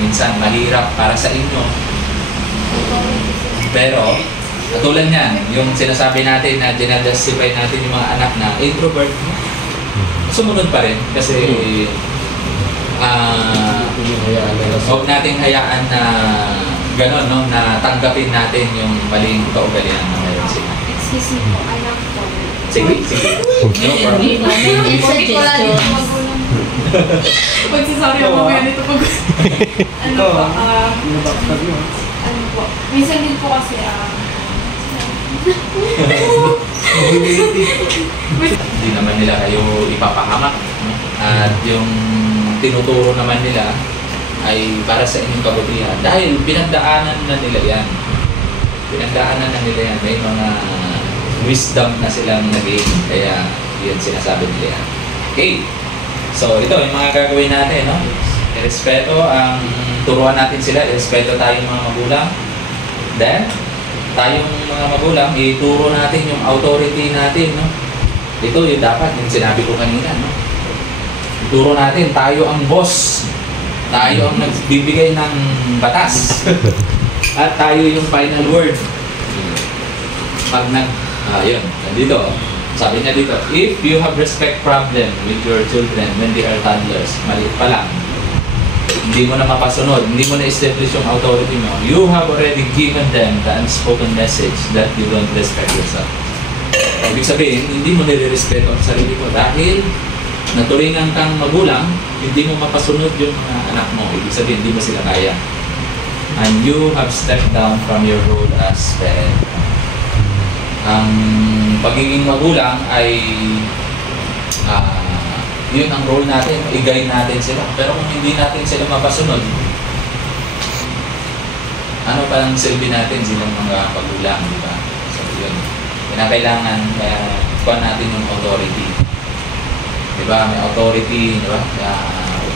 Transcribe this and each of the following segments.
minsan mahirap para sa inyo. Pero, katulad niyan, yung sinasabi natin na dinajustify natin yung mga anak na introvert, sumunod pa rin kasi huwag nating hayaan na gano'n, no? Na tanggapin natin yung maling kaugalian na meron sila. Excuse me po, anak po. Sige, sige. No problem. Magsasorry ako mamaya nito pag... Ano po, ano po. Minsan din po kasi, hindi naman nila kayo ipapahamak. No? At yung tinuturo naman nila ay para sa inyong kabutihan. Dahil pinagdaanan na nila yan. Pinagdaanan na nila yan. May mga wisdom na silang nag-gain. Kaya yun sinasabi nila yan. Okay. So ito yung mga gagawin natin. No? Irespeto ang turuan natin sila. Irespeto tayong mga magulang. Then, tayong mga magulang, ituro natin yung authority natin. No? Ito yung dapat, yung sinabi ko kanina. No? Ituro natin, tayo ang boss. Tayo ang nagbibigay ng batas. At tayo yung final word. Pag yun, nandito. Sabi niya dito, if you have respect problem with your children when they are toddlers, maliit pa lang, hindi mo na mapasunod, hindi mo na establish yung authority mo, you have already given them the unspoken message that you don't respect yourself. Ibig sabihin, hindi mo nire-respeto ang sarili mo dahil naturingan kang magulang, hindi mo mapasunod yung anak mo. Ibig sabihin, hindi mo sila kaya. And you have stepped down from your role as parent. Ang pagiging magulang ay yun ang role natin, i-guide natin sila. Pero kung hindi natin sila mapasunod, ano pa ang silbi natin silang mga magulang, di ba? So yun, kinakailangan kuha natin yung authority. Di ba? May authority, di ba?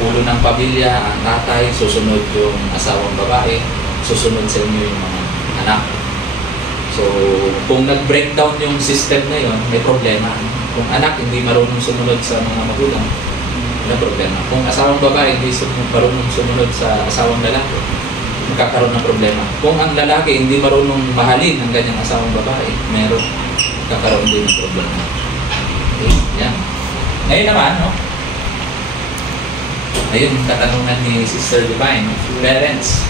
Pulo ng pamilya, ang tatay, susunod yung asawang babae, susunod sa inyo yung mga anak. So, kung nag-breakdown yung system na yun, may problema. Kung anak hindi marunong sumunod sa mga magulang, may problema. Kung asawang babae hindi marunong sumunod sa asawang lalaki, magkakaroon ng problema. Kung ang lalaki hindi marunong mahalin ang ganyang asawang babae, magkakaroon din ng problema. Okay? Yan. Ngayon naman, no? Ayun, katanungan ni Sister Divine, parents,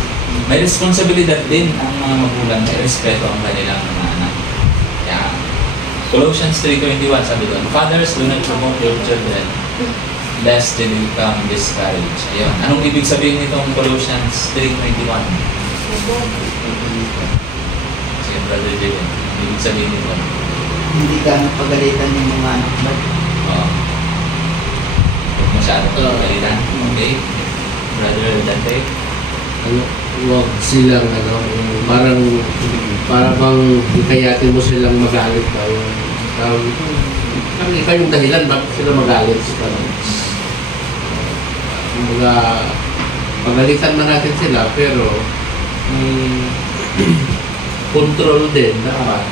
may responsibilidad din ang mga magulang na respeto ang kanilang mga anak. Yeah. Colossians 3:21 sabi doon, fathers, do not promote your children lest they become discouraged. Ayun. Anong ibig sabihin nitong Colossians 3:21? Sige, Brother Jalen. Ibig sabihin nito. Hindi ka pagalitan ng mga anak mo. Oo. Huwag masyado pagalitan. Okay. Brother Dante. Huwag silang para bang hikayatin mo silang magalit ba yung yung dahilan bakit sila magalit mga pagalitan na natin sila pero control din dapat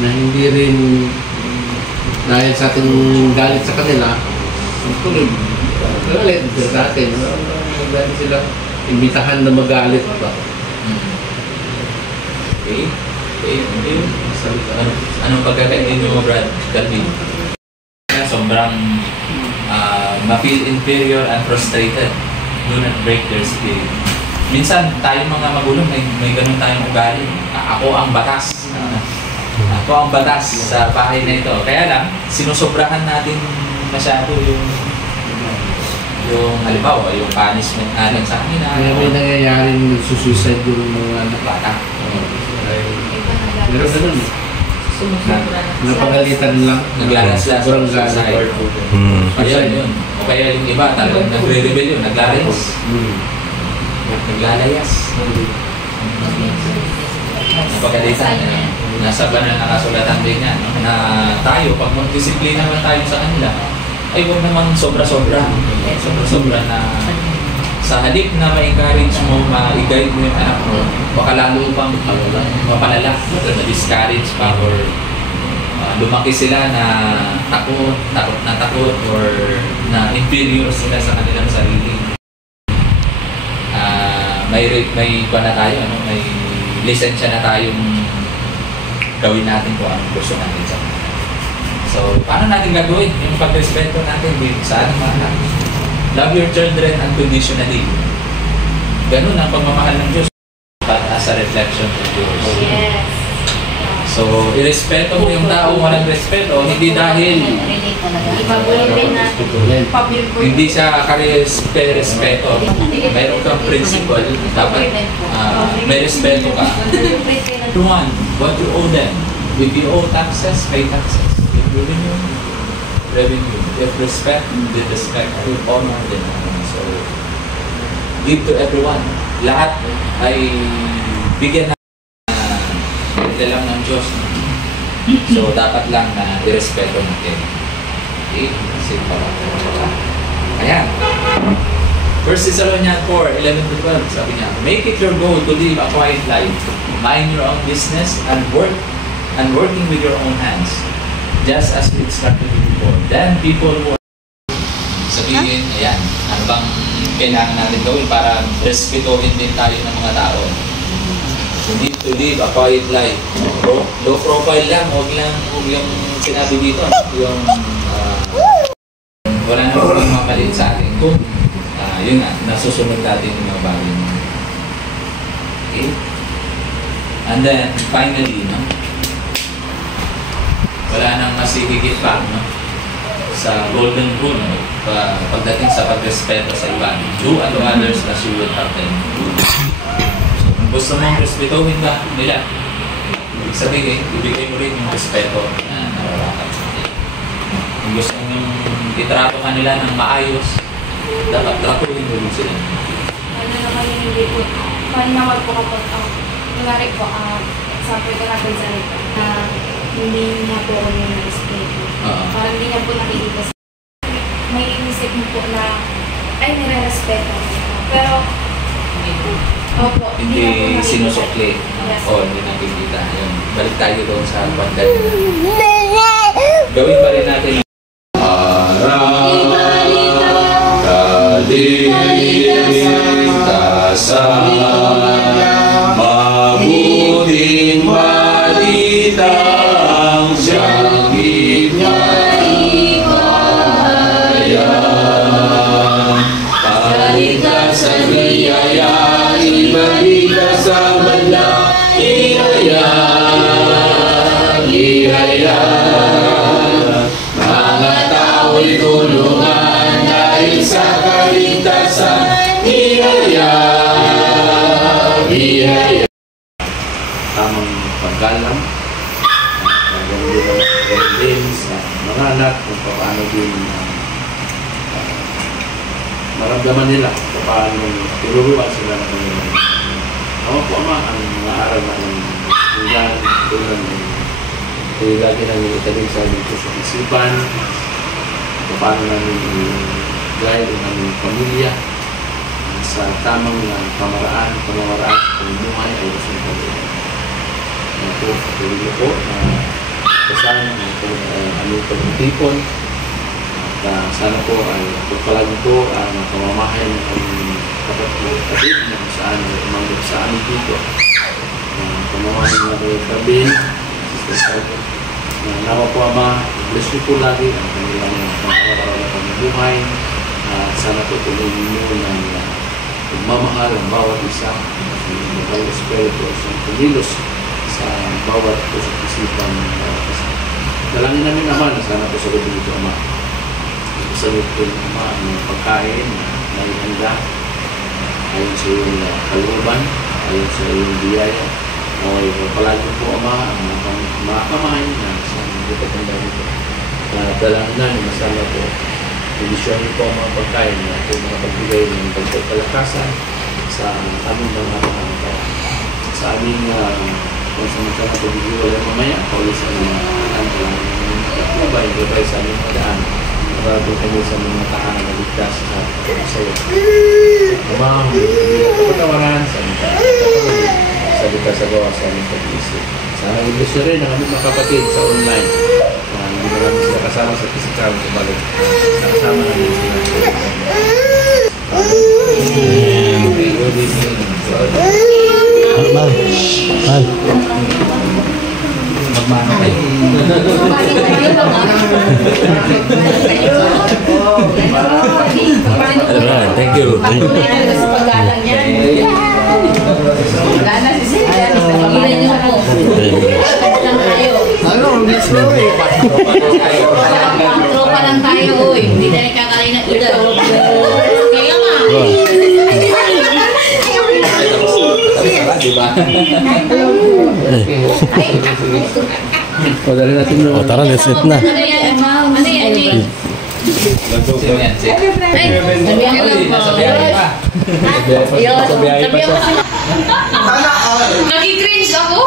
na hindi rin dahil sa ating galit sa kanila galit din sa atin galit sila imbitahan na magalit ba? Okay. Okay. Anong pagkakainin nyo, Brad? Calvin? Sobrang ma-feel inferior and frustrated. Do not break their spirit. Minsan, tayo mga magulang, may ganun tayong ugali. Ako ang batas. Ako ang batas sa bahay na ito. Kaya lang, sinusobrahan natin masyado yung halimbawa, yung punishment natin sa amin na may nangyayaring suicide yung mga bata. Pero ganun napagalitan lang naglalaslas sobrang suicide. Ayan yun. O kaya yung iba talagang nagre-rebel yun, naglalayas. Naglalayas. Napagalitan. Nasa banal na kasulatan din yan. Na tayo, pag mag-disiplina naman tayo sa kanila, ay huwag naman sobra-sobra. Sobra-sobra na sa halip na ma-encourage mo, ma-guide mo yung anak mo, baka lalo pang mapalala, na-discourage pa or lumaki sila na takot or na inferior sila sa kanilang sarili. may iba na tayo, ano, may lisensya na tayong gawin natin kung anong gusto natin sa kanila. So, paano natin gagawin yung pagrespeto natin sa ating mga anak? Love your children unconditionally. Ganun ang pagmamahal ng Diyos as a reflection of yours. Yes. So, irespeto mo yung tao walang respeto, hindi dahil Ipabulin natin. hindi siya respeto. Mayroon kang principle, dapat may respeto ka. Everyone, what you owe them. If you owe taxes, pay taxes. If revenue. If respect, give respect. If honor, then honor. So, give to everyone. Lahat ay bigyan na lang ng Diyos. So, dapat lang na irespeto natin. Okay? Kasi ayan. 1 Thessalonians 4:11-12, sabi niya, make it your goal to live a quiet life, mind your own business, and working with your own hands, just as we instructed you before. Then people will sabihin, ayan, ano bang kailangan natin gawin para respetuhin din tayo ng mga tao. You need to live a quiet life. Low profile lang, huwag yung sinabi dito, yung wala na yung makalit sa atin. Kung yun nga, nasusunod natin yung mga bagay. Okay? And then, finally, no? Wala nang mas higit pa, no? Sa golden rule, no? Pagdating sa pagrespeto sa iba. Do unto others as you would have them. So, kung gusto mong respetuhin ba nila, ibig sabihin, ibigay mo rin yung respeto na nararapat sa atin. Kung gusto mong itrato ka nila ng maayos, dapat tratuhin mo rin sila. Ano naman yung hindi po, maninawag po kapag, kunwari po, example ko natin sa ito, na hindi niya po ako yung respeto. Parang hindi niya po nakikita sa may inisip mo po na, ay, nire-respeto. Pero, opo, Hindi sinusukli. Yes. O, hindi nakikita. Yun. Balik tayo doon sa pagdali. Gawin pa rin natin kaligtasan, mabuting balita ang siyang ipahayag. Kaligtasan biyaya, ibalita sa banda, mga tao'y tulungan dahil sa kaligtasan, tamang paggalang, gagawin din sa mga anak kung paano din maramdaman nila kung paano tinuruan sila ng kanilang ako po ama ang mga aral na ng hinggan tulad ng lagi namin italim sa aming pusong isipan kung paano namin i-guide ang aming pamilya sa tamang pamamaraan sa pamumuhay ay gusto ng pamilya. Ano po, patuloy po na kasama ng aming pag-tipon at sana po ay pagpalagi po ang pamamahay ng aming kapatid na saan umanggot sa amin dito. Pamamahay ng aming kabin, nawa po ama, bless niyo po lagi ang kanilang pang-araw-araw na pamumuhay. Sana po tuloy niyo ng pagmamahal ang bawat isa ng Holy Spirit o sa pagkilos sa bawat pusat isipan ng bawat isa. Dalangin namin naman na sana po sa gabi nito ama. Sagot po ng ama ang pagkain na ihanda ayon sa iyong kalooban, ayon sa iyong biyaya. Okay, palagi po ama ang mga kamay na sa mga pagkanda nito. Dalangin namin na sana po kondisyon po ang mga pagkain na ito mga pagbigay ng pagpapalakasan sa aming mga pangangatawa. Sa aming pansamantala pagbibiwala mamaya, paulit sa mga gabay sa aming pagdaan. Para po kami sa mga tahanan na ligtas sa pagkasayo. Ama, kapatawaran sa aming pagkasayo, sa ligtas sa gawa sa aming pag-iisip. Sana i-bless nyo rin ang aming mga kapatid sa online. Hindi na namin sila kasama sa physical, kumbaga nakasama namin sila. Good evening. Mahal. Magmano kayo. Alright, thank you. Ano, miss ko eh. Tropa lang tayo, oy. Hindi na nagkakain ng edad. Kaya nga. Diba? O, dali natin na. O tara, let's eat na. Ano yan? Ano yan? Sino yan? Si? Ay, sabihan ko lang po. Nasa biyahe pa. Yun, Sabihan pa sabihan ko siya. sila. Nag-cringe ako.